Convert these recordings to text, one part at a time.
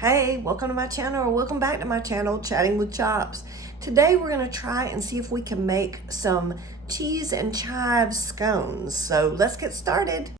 Hey, welcome to my channel, or welcome back to my channel, Chatting with Chops. Today we're going to try and see if we can make some cheese and chives scones. So let's get started.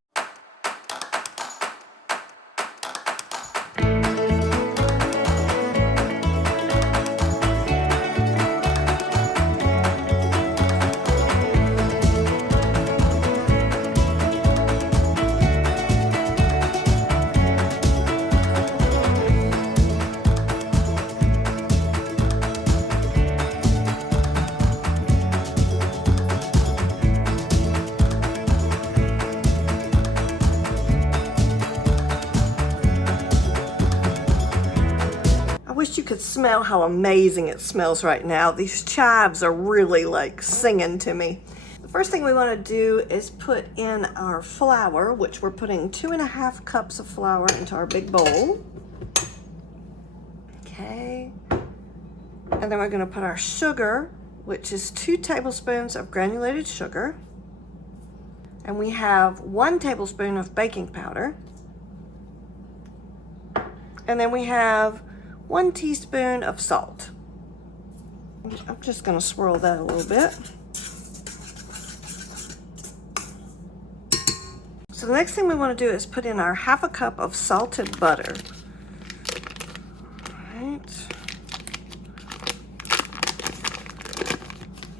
I wish you could smell how amazing it smells right now. These chives are really like singing to me. The first thing we want to do is put in our flour, which we're putting 2.5 cups of flour into our big bowl. Okay. And then we're going to put our sugar, which is 2 tablespoons of granulated sugar. And we have 1 tablespoon of baking powder. And then we have 1 teaspoon of salt. I'm just going to swirl that a little bit. So the next thing we want to do is put in our 1/2 cup of salted butter. All right.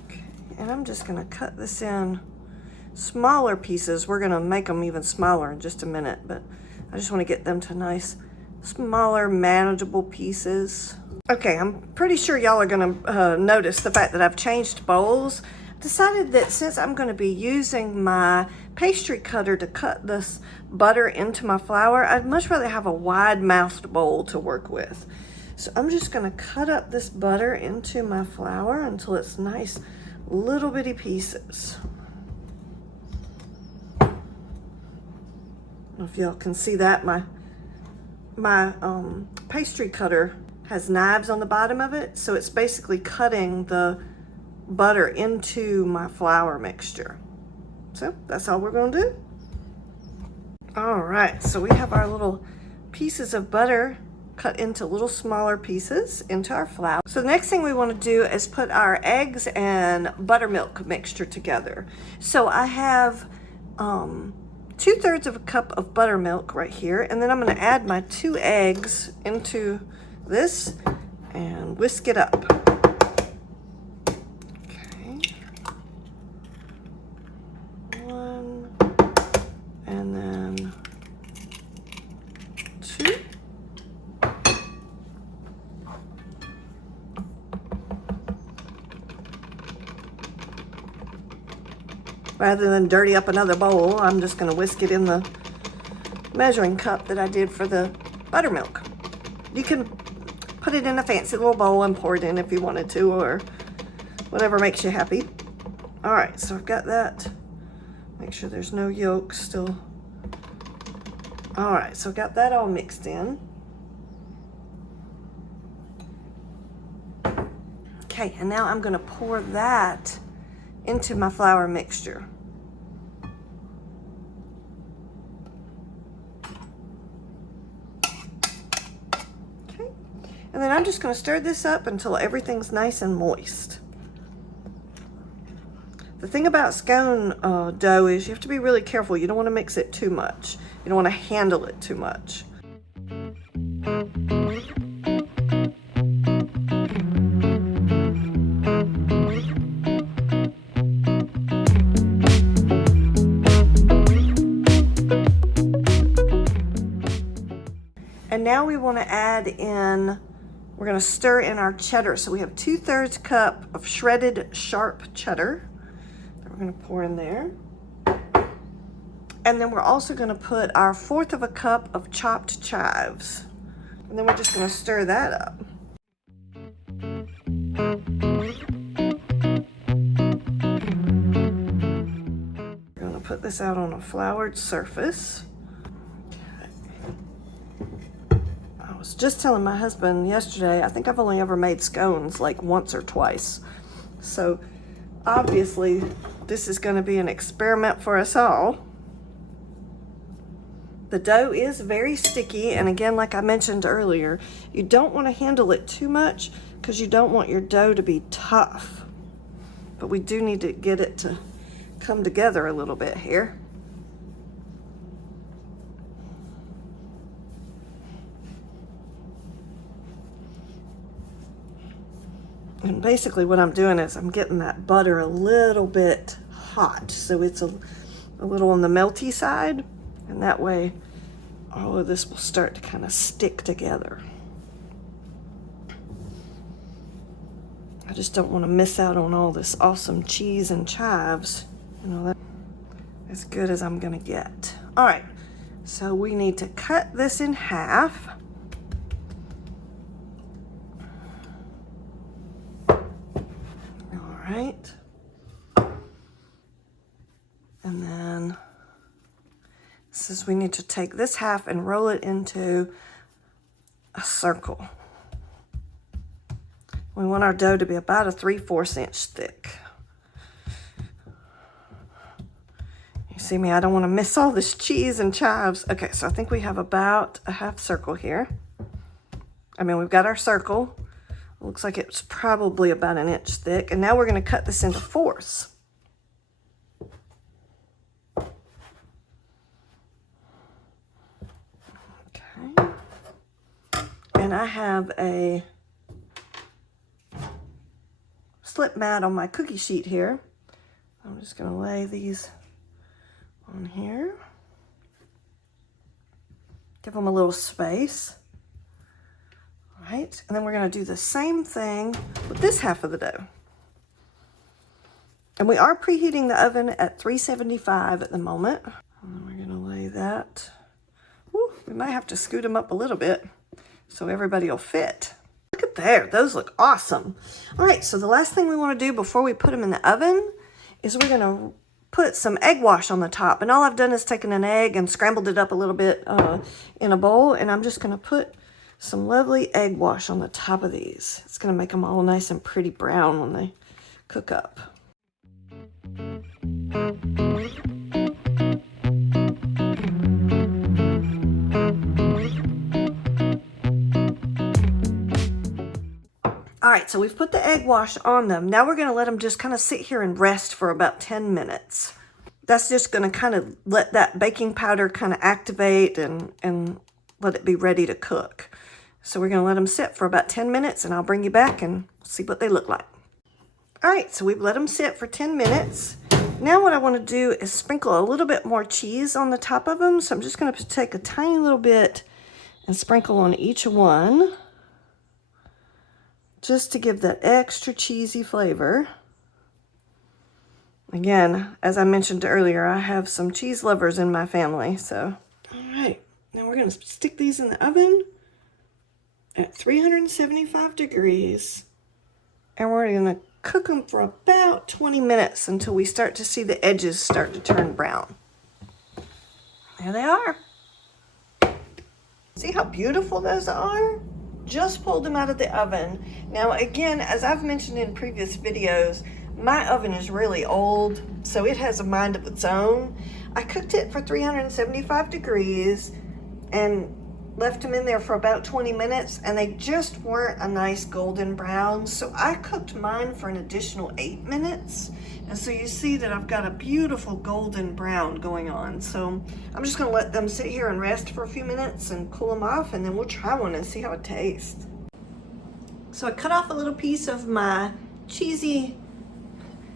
Okay. And I'm just going to cut this in smaller pieces. We're going to make them even smaller in just a minute, but I just want to get them to nice smaller, manageable pieces. Okay, I'm pretty sure y'all are gonna notice the fact that I've changed bowls. Decided that since I'm gonna be using my pastry cutter to cut this butter into my flour, I'd much rather have a wide-mouthed bowl to work with. So I'm just gonna cut up this butter into my flour until it's nice little bitty pieces. I don't know if y'all can see that. My pastry cutter has knives on the bottom of it, so it's basically cutting the butter into my flour mixture. So that's all we're going to do. All right, so we have our little pieces of butter cut into little smaller pieces into our flour. So the next thing we want to do is put our eggs and buttermilk mixture together. So I have 2/3 of a cup of buttermilk right here, and then I'm going to add my 2 eggs into this and whisk it up. Okay. 1 and then 2. Rather than dirty up another bowl, I'm just going to whisk it in the measuring cup that I did for the buttermilk. You can put it in a fancy little bowl and pour it in if you wanted to, or whatever makes you happy. All right, so I've got that. Make sure there's no yolk still. All right, so I've got that all mixed in. Okay, and now I'm going to pour that into my flour mixture. Okay, and then I'm just going to stir this up until everything's nice and moist. The thing about scone dough is you have to be really careful. You don't want to mix it too much. You don't want to handle it too much. And now we want to add in, we're going to stir in our cheddar. So we have 2/3 cup of shredded sharp cheddar that we're going to pour in there. And then we're also going to put our 1/4 of a cup of chopped chives. And then we're just going to stir that up. We're going to put this out on a floured surface. I was just telling my husband yesterday, I think I've only ever made scones like once or twice. So obviously this is going to be an experiment for us all. The dough is very sticky, and again, like I mentioned earlier, you don't want to handle it too much because you don't want your dough to be tough. But we do need to get it to come together a little bit here. And basically what I'm doing is I'm getting that butter a little bit hot, so it's a little on the melty side, and that way all of this will start to kind of stick together. I just don't want to miss out on all this awesome cheese and chives. You know, that's as good as I'm gonna get. All right, so we need to cut this in half. All right. And then says we need to take this half and roll it into a circle. We want our dough to be about a 3/4 inch thick. You see me, I don't want to miss all this cheese and chives. Okay, so I think we have about a half circle here. I mean, we've got our circle. Looks like it's probably about an inch thick. And now we're going to cut this into fourths. And I have a slip mat on my cookie sheet here. I'm just going to lay these on here. Give them a little space. All right, and then we're going to do the same thing with this half of the dough. And we are preheating the oven at 375 at the moment. And then we're going to lay that. Woo, we might have to scoot them up a little bit so everybody will fit. Look at there, those look awesome. All right, so the last thing we want to do before we put them in the oven is we're going to put some egg wash on the top. And all I've done is taken an egg and scrambled it up a little bit in a bowl, and I'm just going to put some lovely egg wash on the top of these. It's going to make them all nice and pretty brown when they cook up. All right, so we've put the egg wash on them. Now we're gonna let them just kind of sit here and rest for about 10 minutes. That's just gonna kind of let that baking powder kind of activate and let it be ready to cook. So we're gonna let them sit for about 10 minutes and I'll bring you back and see what they look like. All right, so we've let them sit for 10 minutes. Now what I wanna do is sprinkle a little bit more cheese on the top of them. So I'm just gonna take a tiny little bit and sprinkle on each one, just to give that extra cheesy flavor. Again, as I mentioned earlier, I have some cheese lovers in my family, so. All right, now we're gonna stick these in the oven at 375 degrees. And we're gonna cook them for about 20 minutes until we start to see the edges start to turn brown. There they are. See how beautiful those are? Just pulled them out of the oven. Now again, as I've mentioned in previous videos, my oven is really old, so it has a mind of its own. I cooked it for 375 degrees and left them in there for about 20 minutes, and they just weren't a nice golden brown, so I cooked mine for an additional 8 minutes. And so you see that I've got a beautiful golden brown going on. So I'm just gonna let them sit here and rest for a few minutes and cool them off, and then we'll try one and see how it tastes. So I cut off a little piece of my cheesy,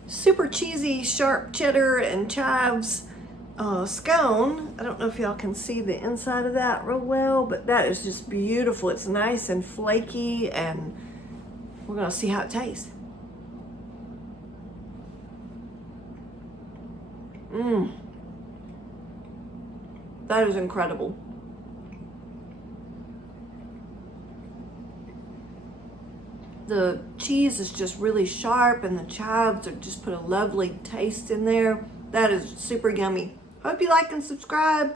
super cheesy, sharp cheddar and chives scone. I don't know if y'all can see the inside of that real well, but that is just beautiful. It's nice and flaky, and we're gonna see how it tastes. That is incredible. The cheese is just really sharp, and the chives are just put a lovely taste in there. That is super yummy. Hope you like and subscribe.